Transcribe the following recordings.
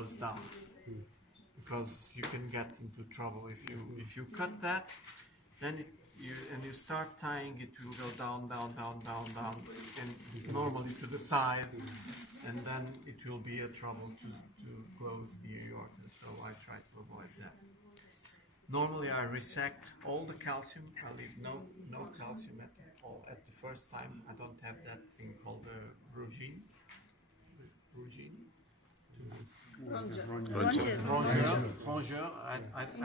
goes down, because you can get into trouble if you cut that, then you start tying, it will go down, and normally to the side, and then it will be a trouble to close the aorta. So I try to avoid that. Normally I resect all the calcium. I leave no calcium at the first time. I don't have that thing called a rongine. Rongeur.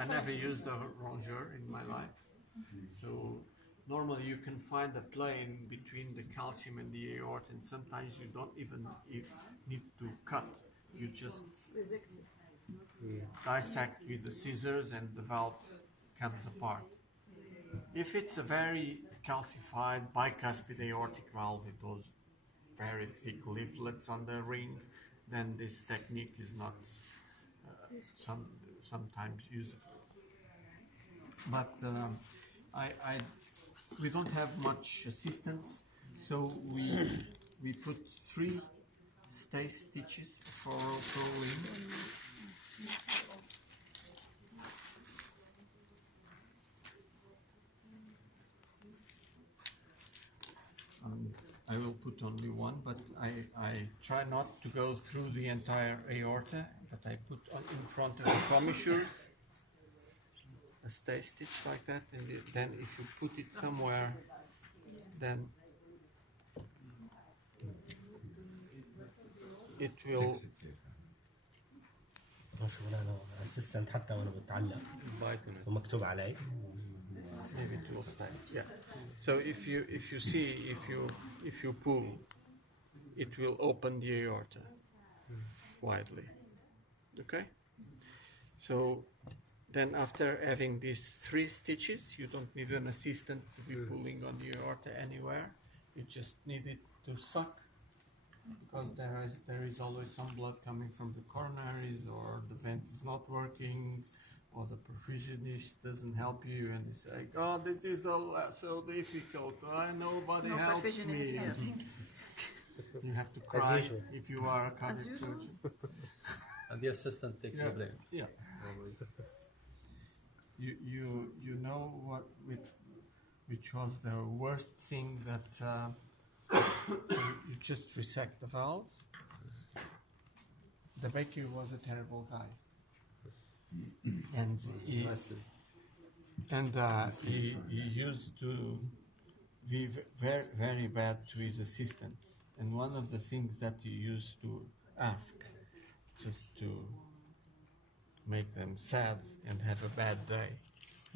I never used a rongeur in my life. So normally you can find a plane between the calcium and the aorta, and sometimes you don't even need to cut. You just dissect with the scissors and the valve comes apart. If it's a very calcified bicuspid aortic valve with those very thick leaflets on the ring, then this technique is not sometimes usable. But we don't have much assistance, so we put 3 stay stitches for rolling. I will put only one, but I try not to go through the entire aorta, but I put in front of the commissures a stay stitch like that, and then if you put it somewhere, then it will شغلانه اسيستنت حتى وانا بتعلم ومكتوب علي. maybe it will stay. Yeah. So if you see if you pull, it will open the aorta widely. Okay. So then after having these 3 stitches, you don't need an assistant to be pulling on the aorta anywhere. You just need it to suck, because there is always some blood coming from the coronaries, or the vent is not working, or the perfusionist doesn't help you, and they say, "Oh, this is so difficult. Nobody helps me." You have to cry if you are a cardiac surgeon. And the assistant takes the blame. Yeah. You know which was the worst thing that so you just resect the valve. The baker was a terrible guy, and he used to be very, very bad to his assistants. And one of the things that he used to ask, just to make them sad and have a bad day,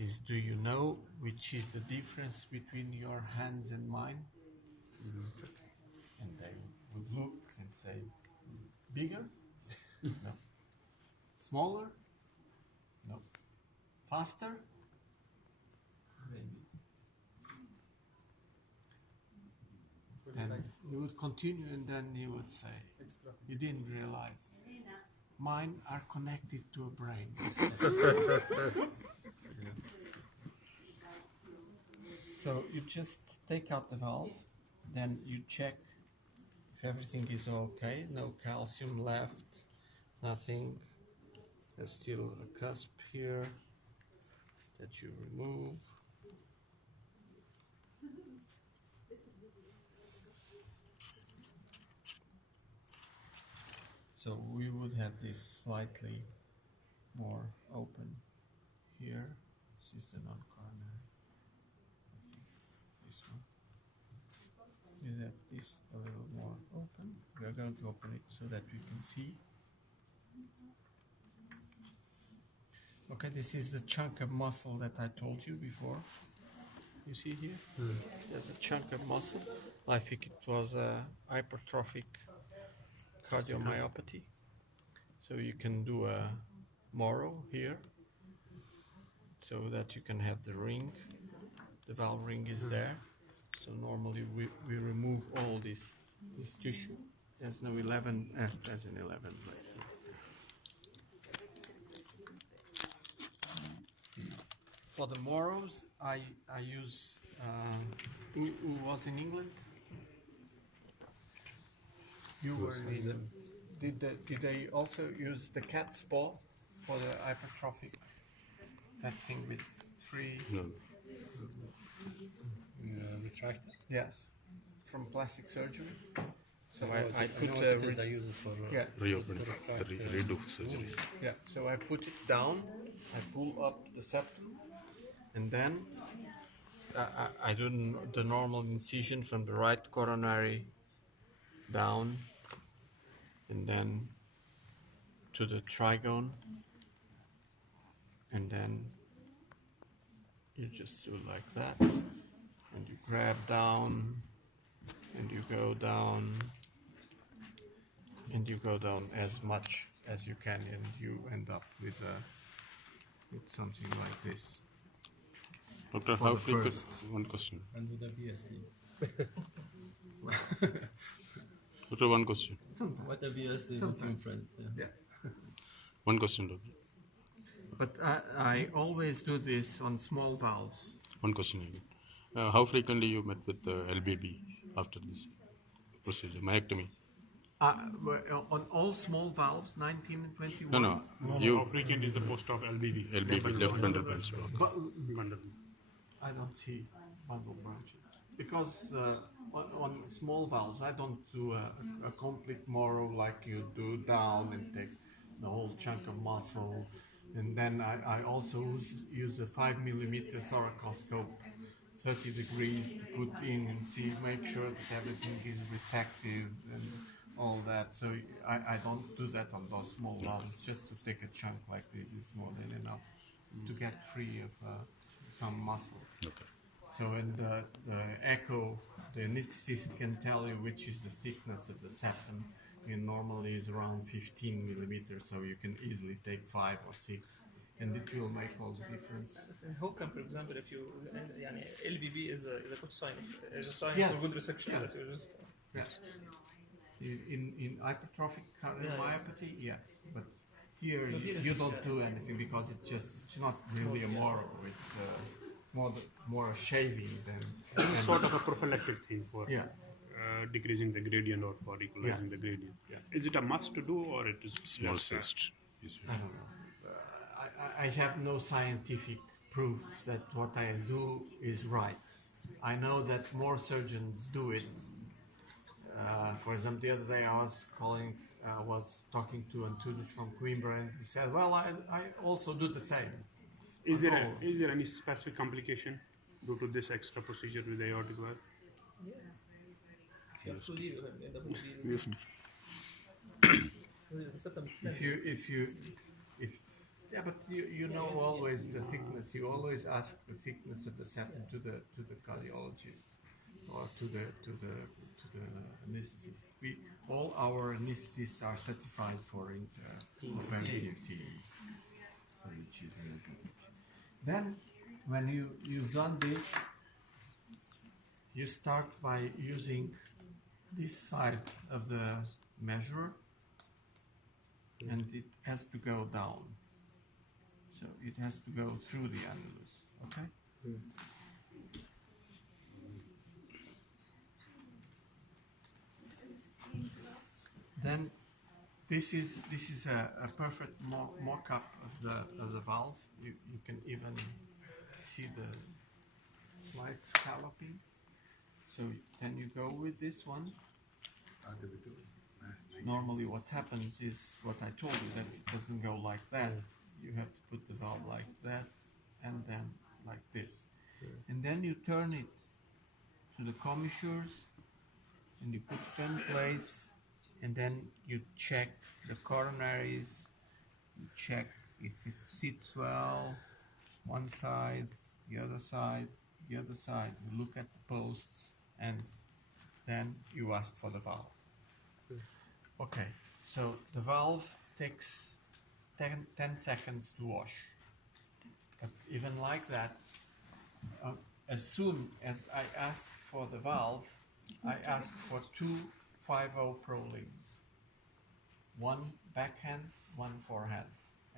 is, "Do you know which is the difference between your hands and mine?" And they would look and say, "Bigger? No. Smaller? No. Faster? Maybe." And he would continue, and then he would say, "You didn't realize mine are connected to a brain." So you just take out the valve, then you check if everything is okay, no calcium left, nothing. There's still a cusp here that you remove. So we would have this slightly more open here. This is the non-coronary. I think this one. We have this a little more open. We are going to open it so that we can see. Okay, this is the chunk of muscle that I told you before. You see here? There's a chunk of muscle. I think it was a hypertrophic cardiomyopathy. So you can do a Moro here, so that you can have the ring. The valve ring is there. So normally we remove all this tissue. There's no 11. There's an 11 right here. For the Moros, I use. Who was in England? You were in England. did they also use the cat's paw for the hypertrophic? That thing with three. No. Retractor. Yes, from plastic surgery. So I I put know what it is. I use it for yeah. Reopening. retract, Redo surgery. Yeah, so I put it down, I pull up the septum, and then I do the normal incision from the right coronary down, and then to the trigone, and then you just do like that, and you grab down, and you go down, and you go down as much as you can, and you end up with something like this. Doctor, For how the frequent? first. One question. and with a BSD. Doctor, one question. What a BSD do to Sometimes. friends. Yeah. Yeah. One question, doctor. But I always do this on small valves. One question again. How frequently you met with LBB after this procedure, myectomy? On all small valves, 19 and 21. No. How You frequent is the post of LBB? LBB, left bundle branch block. But Bundle. I don't see bundle branches because on small valves I don't do a complete Moro like you do down and take the whole chunk of muscle, and then I also use a 5 millimeter thoracoscope, 30 degrees to put in and see, make sure that everything is resected and all that. So I don't do that on those small valves. Just to take a chunk like this is more than enough to get free of some muscle. Okay. So in the echo, the anesthetist can tell you which is the thickness of the septum. It normally is around 15 millimeters, so you can easily take 5 or 6, and it will make all the difference. Hookam, for example, if you يعني LVB is a good sign, is a sign Yes. for good resection. Yes. That you just Yes. In hypertrophic cardiomyopathy, yes, but here you don't do anything because it's not really a Moro. It's more a shaving than. It's sort of a prophylactic thing for Yeah. decreasing the gradient or for equalizing Yes. the gradient. Yes. Is it a must to do or it is Small just a- cyst. I don't know. I have no scientific proof that what I do is right. I know that more surgeons do it. For example, the other day I was talking to Antunes from Coimbra, and he said, "Well, I also do the same." Is there Oh. is there any specific complication due to this extra procedure with the aortic valve? so deep, you end up with Yes. Yeah, but you know always the thickness. You always ask the thickness of the septum to the cardiologist or to the anesthetist. All our anesthetists are certified for operative TE, which is an advantage. Then, when you've done this, you start by using this side of the measure, and it has to go down. So it has to go through the annulus, okay? Then this is a perfect mock-up of the valve. You can even see the slight scalloping. So then you go with this one. Normally what happens is what I told you, that it doesn't go like that. You have to put the valve like that and then like this. And then you turn it to the commissures and you put it in place, and then you check the coronaries, you check if it sits well, one side, the other side, the other side. You look at the posts, and then you ask for the valve. Okay, so the valve takes 10 seconds to wash. But even like that, as soon as I ask for the valve, I ask for 2 5-0 prolings. One backhand, one forehand.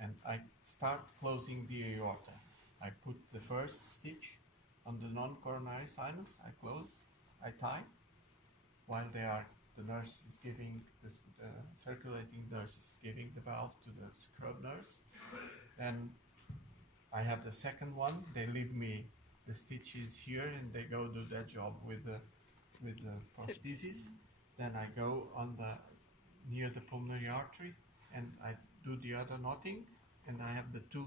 And I start closing the aorta. I put the first stitch on the non-coronary sinus, I close, I tie, while they are the nurse is giving this, circulating nurse is giving the valve to the scrub nurse. Then I have the second one. They leave me the stitches here, and they go do their job with the prosthesis. Then I go on the near the pulmonary artery, and I do the other knotting, and I have the two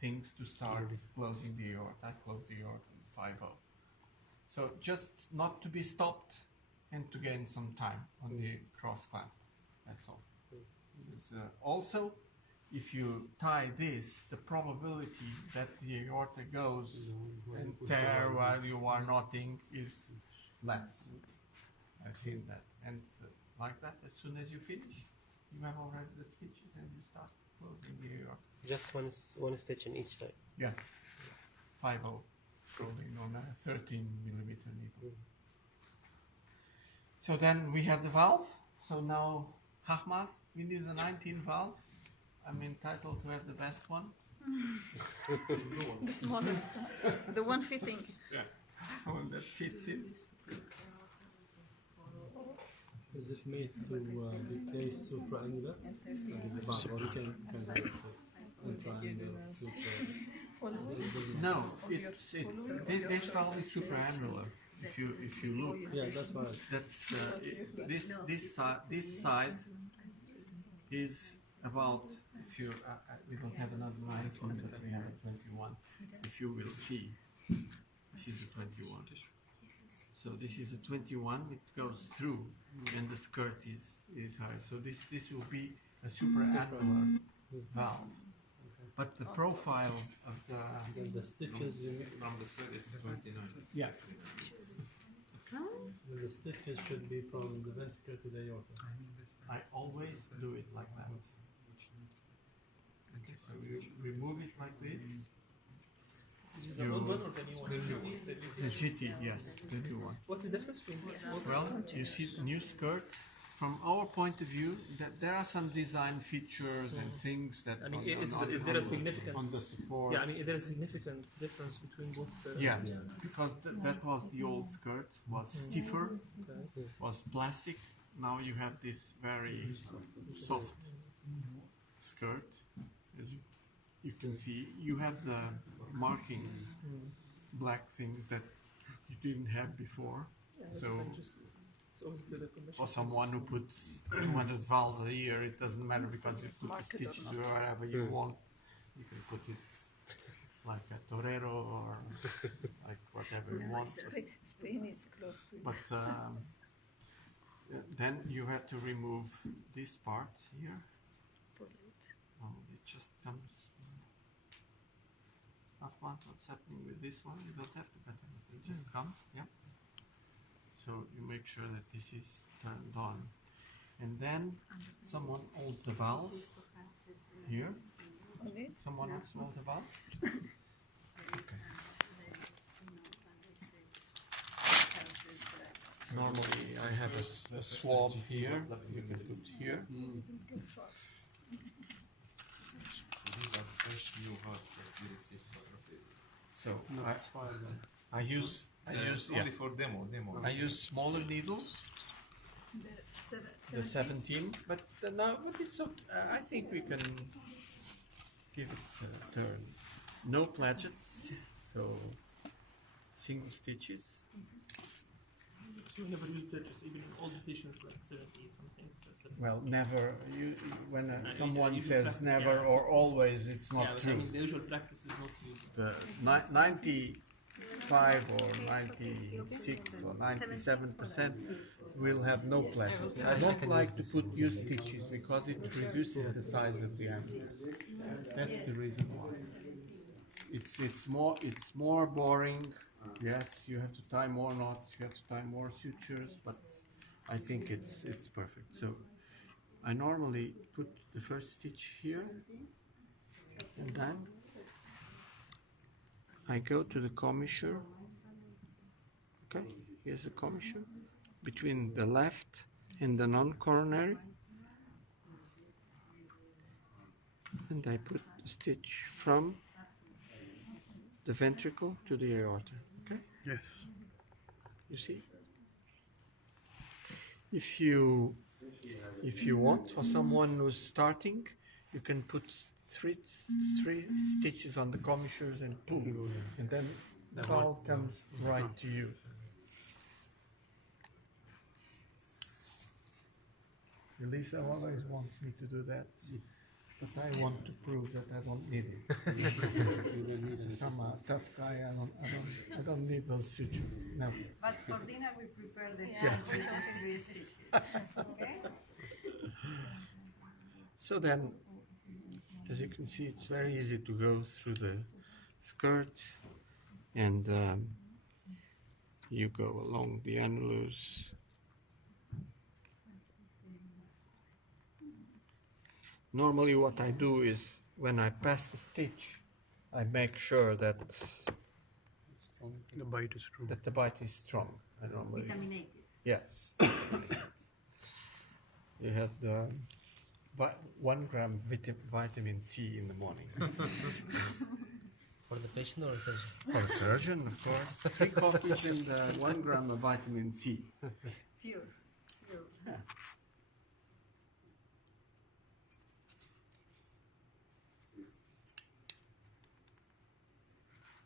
things to start closing the aorta. I close the aorta in 5-0. So just not to be stopped and to gain some time on the cross clamp. That's all. Because, also, if you tie this, the probability that the aorta goes and tear while you are knotting is less. I've seen that. And like that, as soon as you finish, you have already the stitches and you start closing the aorta. Just one stitch in each side. Yes. 5-0 rolling on a 13 millimeter needle. So then we have the valve. So now, Ahmad, we need a 19 valve. I'm entitled to have the best one. The smallest one. The one fitting. Yeah. One that fits in. Is it made to be placed supraannular? Or you can have it intraannular, No, this valve is supraannular. If you look, Yeah, that's right. that's this side is about, if you we don't have another 19, but we have a 21. If you will see, this is a 21. So this is a 21. It goes through, and the skirt is high. So this will be a supraannular valve. But the profile of The stitches From the side it's 29. yeah. the stitches should be from the ventricle to the aorta. I always do it like that. Okay, so you remove it like this. This is the old one or the new one? The GT, yes, the new one. What's the difference between both? Well, you see the new skirt. From our point of view, that there are some design features and things that I mean, is there a significant? on the support. Yeah, I mean, is there a significant difference between both? Yes, because that was the old skirt, was stiffer, Okay. was plastic. Now you have this very soft skirt. As you can see, you have the marking black things that you didn't have before. So for someone who puts 200 valves a year, it doesn't matter because you put the stitches wherever you want. You can put it like a torero or like whatever you want. Spain is close to But then you have to remove this part here. Oh, it just comes. What's happening with this one? You don't have to cut anything. It just comes. Yeah. So you make sure that this is turned on, and then someone holds the valve here. Someone else holds the valve. Okay. Normally, I have a swab here. You can put here. These are fresh new hearts that we received for replacement. So I use Only for demo. I use smaller needles, the 17, but it's okay. I think we can give it a turn. No plagets, so single stitches. You never use pledges, even in older patients like 70 something. Well, never. When someone usual says practice, never yeah. or always, it's not Yeah, but I true. mean, the usual practice is not to use it. The 95 or 96 or 97% will have no pleasure. I don't like to put used stitches because it reduces the size of the animal. That's the reason why. It's more boring. Yes, you have to tie more knots, you have to tie more sutures, but I think it's perfect. So I normally put the first stitch here, and then I go to the commissure. Okay, here's the commissure between the left and the non-coronary, and I put the stitch from the ventricle to the aorta. Okay. Yes. You see? If you want, for someone who's starting, you can put three stitches on the commissures and pull, and then the valve comes right to you. Elisa always wants me to do that, but I want to prove that I don't need it. Because I'm a tough guy. I don't need those sutures. No. But for dinner we prepare the Yes. something we stitch it. Okay? So then, as you can see, it's very easy to go through the skirt, and you go along the annulus. Normally what I do is, when I pass the stitch, I make sure that The bite is true. the bite is strong. I normally, Vitaminated. yes. You had 1 gram vitamin C in the morning. For the patient or surgeon? For the surgeon, of course. 3 coffees and 1 gram of vitamin C. Pure.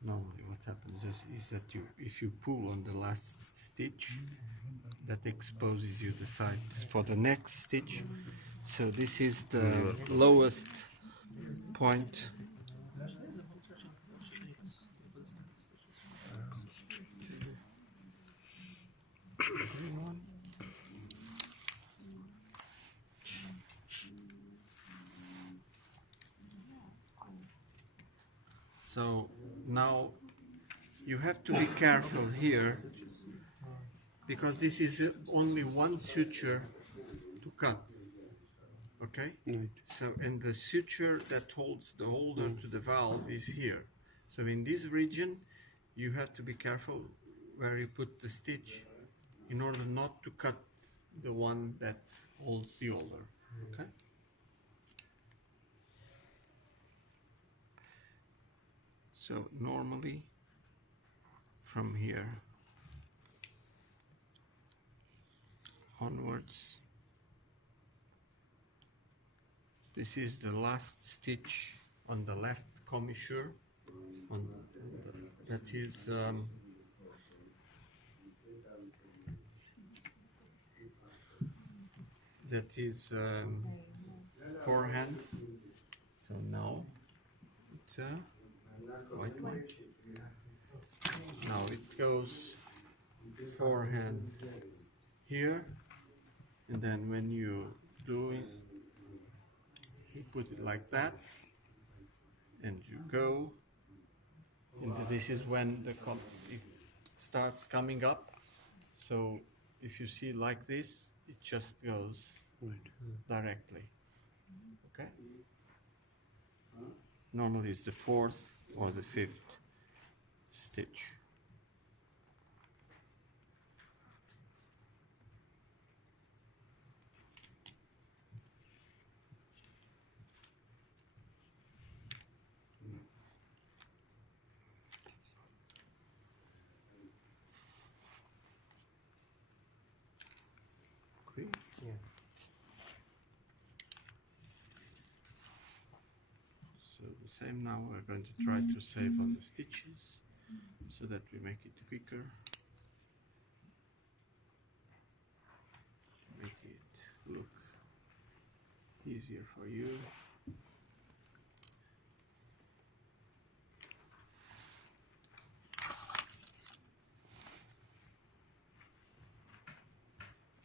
Normally what happens is that if you pull on the last stitch, that exposes you the side for the next stitch. So this is the lowest point. So now you have to be careful here, because this is only one suture to cut. Okay? Right. So, and the suture that holds the holder to the valve is here. So in this region, you have to be careful where you put the stitch in order not to cut the one that holds the holder. Okay? So normally from here onwards, this is the last stitch on the left commissure. That is forehand. So now it's a white one. Now it goes forehand here, and then when you do it, you put it like that, and you go, and this is when it starts coming up. So if you see like this, it just goes directly. Okay? Normally it's the 4th or the 5th stitch. Okay. Yeah. So the same now, we're going to try to save on the stitches so that we make it quicker. Make it look easier for you.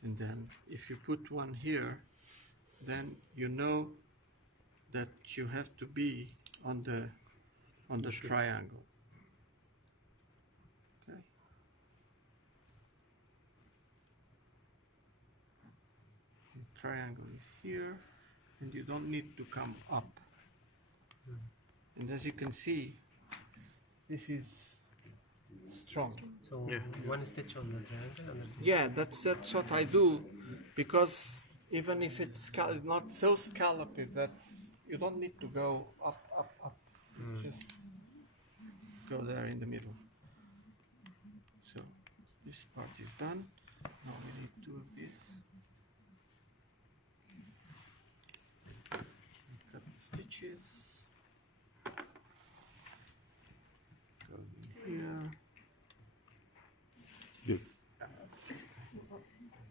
And then if you put one here, then you know that you have to be on the triangle. Okay. The triangle is here, and you don't need to come up. And as you can see, this is strong. So one stitch on the triangle. Yeah, that's what I do, because even if it's not so scallopy, that you don't need to go up. Just go there in the middle. So this part is done. Now we need two of these. stitches. Goes in here. Good.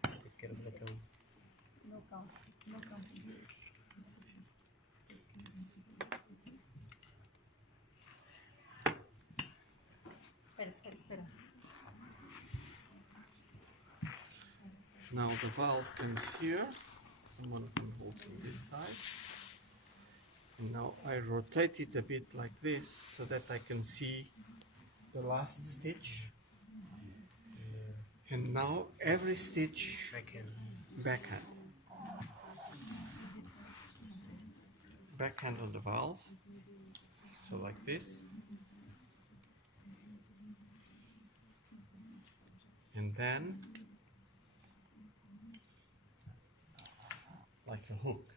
Take care of the counts. No count. No count. Espera. Now the valve comes here. Someone can hold from this side. And now I rotate it a bit like this so that I can see the last stitch. And now every stitch backhand. Backhand on the valve. So like this. And then like a hook.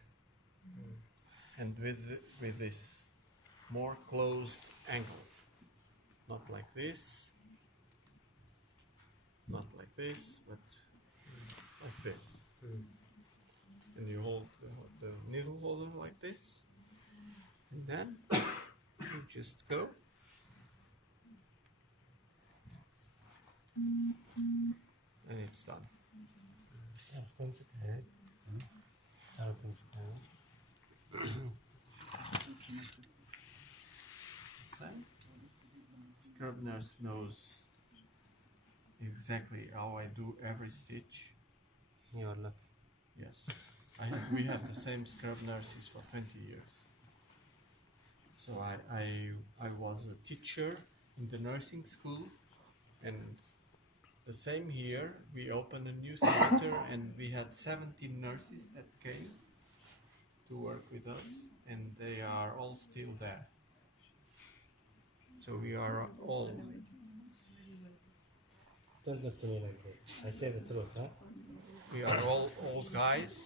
And with this more closed angle. Not like this. Not like this, but like this. And you hold the needle holder like this. And then you just go. And it's done. Scrub nurse knows exactly how I do every stitch. You are lucky. Yes. We have the same scrub nurses for 20 years. So I was a teacher in the nursing school, and the same here. We opened a new center and we had 17 nurses that came to work with us, and they are all still there. So we are all. Don't look to me like this. I say the truth, huh? We are all old guys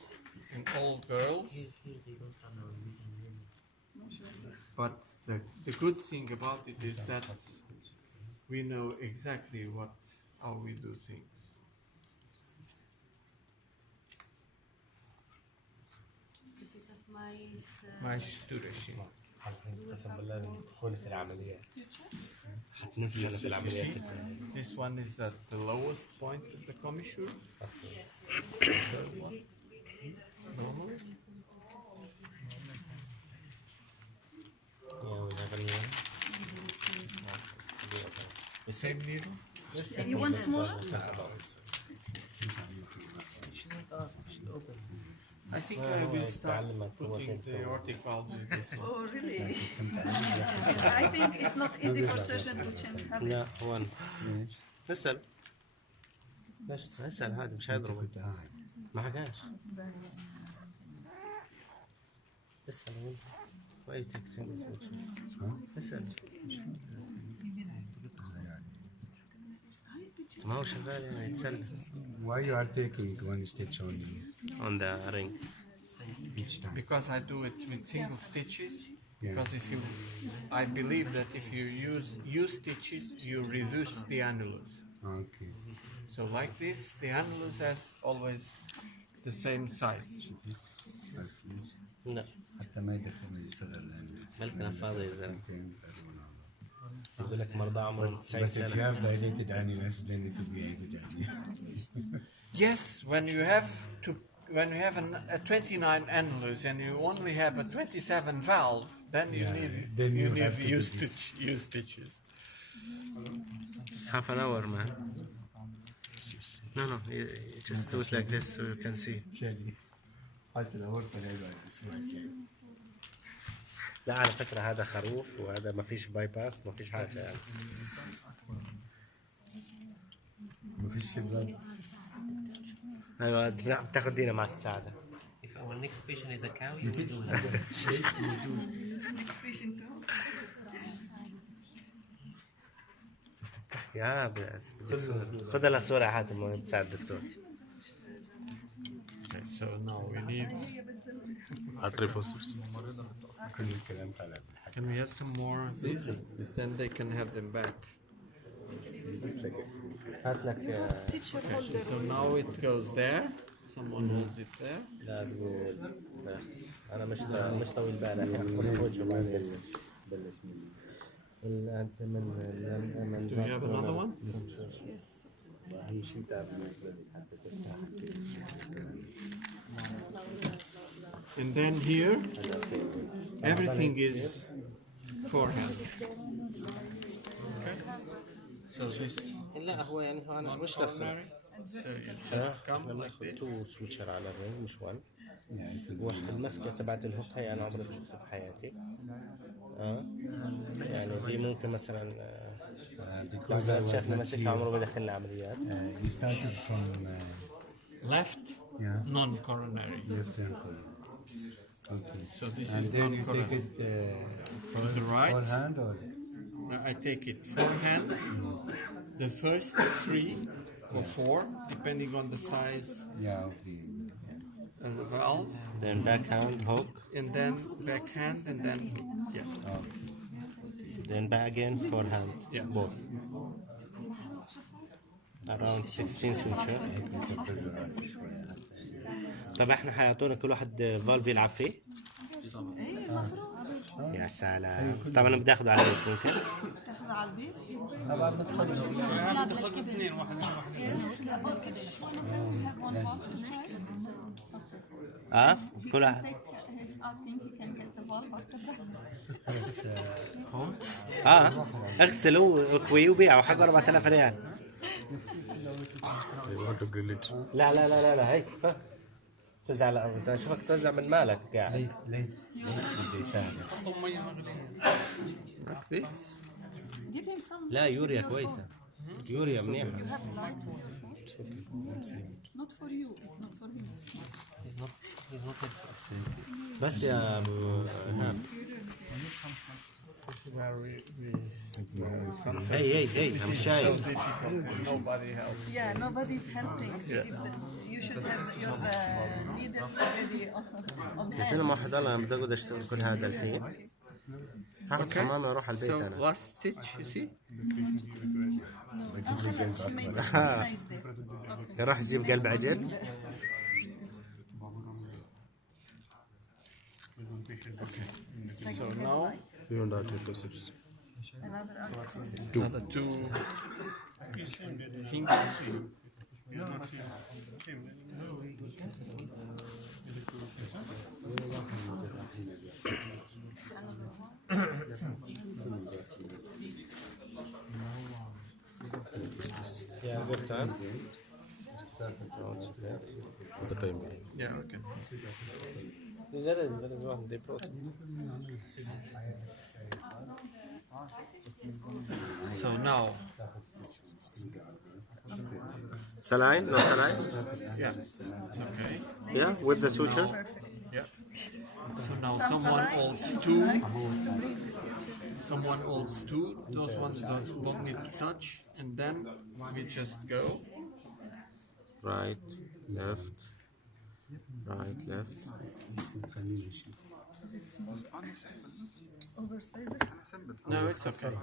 and old girls. But the good thing about it is that we know exactly how we do things. Precisas mais. Mais esturas, قسم بالله ندخل في العمليات. حتنفجر في العمليات. This one is at the lowest point of the commissure. Third one. Normal. Yeah, we have a new one. The same needle. You want smaller? I think I will start putting the aortic valve with this one. Oh, really? I think it's not easy for surgeon to change habits. لا one. اسأل. ليش اسأل هذا مش هيضربك. ما حكاش. اسأل وين. وأي تاكسي. اسأل. ما هو شغال يعني يتسلى. Why you are taking one stitch only On the ring. each time? Because I do it with single stitches. Yeah. Because I believe that if you use stitches, you reduce the annulus. Okay. So like this, the annulus has always the same size. لا. حتى ما يدخل يشتغل ملكنا فاضي يا زلمة. يقول لك مرضى عمرهم 90 But if you سنة. have dilated annulus, then it will be a good idea. Yes, when you have a 29 annulus and you only have a 27 valve, then you Yeah, need then you need have to use do this. use stitches. It's half an hour, man. No, you just do it like this so you can see. حتى لو هو هيبقى اسمها شيء. لا على فكرة هذا خروف وهذا ما فيش باي باس ما فيش حاجة يعني. ما فيش شباب. أيوة بتاخد دينا معك تساعدك. If our next patient is a cow, you will do it. Next patient too. يا بس خذ لها صورة حاتم تساعد الدكتور. Okay, so now we need. Artery forceps. كل الكلام طالع بالحكي. Can we have some more of this? Then they can have them back. هات لك Okay, so now it goes there. someone holds it there. لا تقول بس انا مش طويل بال عشان اخبط في وجهه بعدين. Do you have another one? And then here, everything is forehand. Okay. So this لا هو يعني هو انا مش نفسه. non-coronary. So you just come like this. تو سويتشر على الرينج مش وان. والمسكه تبعت الهوك هي انا عمري ما شفتها في حياتي. يعني دي ممكن مثلا بعد شافنا مسكها عمره بدخلنا عمليات. You started from Left, non-coronary. left ankle. Okay. So this And is then you take non-coronary. it From the right. forehand or I take it forehand. The first 3 or 4, depending on the size of the valve, Then backhand hook. and then backhand, and then Then back again forehand. Yeah. Both. Around 16 suture. طب احنا حيعطونا كل واحد فالف يلعب فيه؟ يا سلام. طب انا بدي اخذه على البيت ممكن؟ تاخذ على البيت؟ طبعا بدخل كل واحد. He's asking he can get the valve after that. اغسله واكويه وبيعه حقه 4000 ريال. They want to grill it. لا هيك توزع اشوفك توزع من مالك قاعد. like this. Give him some. لا يوريا كويسة. يوريا منيحة. You have light water. Not for you. It's not for him. He's not here for us. بس يا ابو إيهاب. هي I'm So shy. difficult. Nobody helps. Yeah, nobody's helping. You should have your needle already on بس hand. انا ما حد الله بدي اقعد اشتغل كل هذا الحين. هاخذ صمامي واروح على البيت So انا. last stitch, you see? يروح يجيب قلب عجل. So now Beyond artificials. another 2 fingers. Yeah, good time. The time. Yeah, okay. There is one they brought. So now, Saline? No saline? yeah, it's okay. Yeah, with the suture. Yeah. So now someone holds 2. Someone holds 2. Those ones don't need to touch, and then we just go. Right, left, right, left. No, it's okay.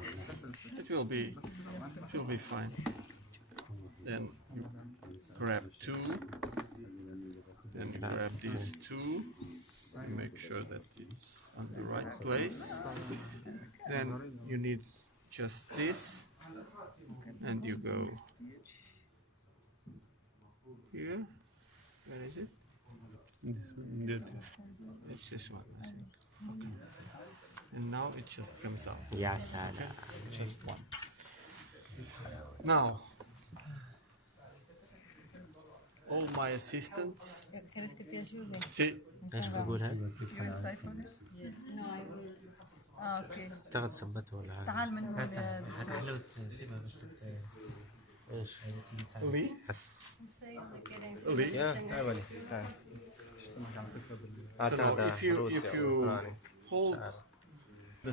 It will be fine. Then you grab 2. Then you grab these 2. Make sure that it's on the right place. Then you need just this, and you go here. Where is it? It's this one, I think. Okay. And now it just comes out. يا سلام. Just one. Now, all my assistants. See, ايش بقولها؟ اوكي تاخذ سبته ولا حاجة؟ تعال من هون حلو تسيبها بس ايش؟ Lee. Lee. يا تعالي تعال. So now, if you hold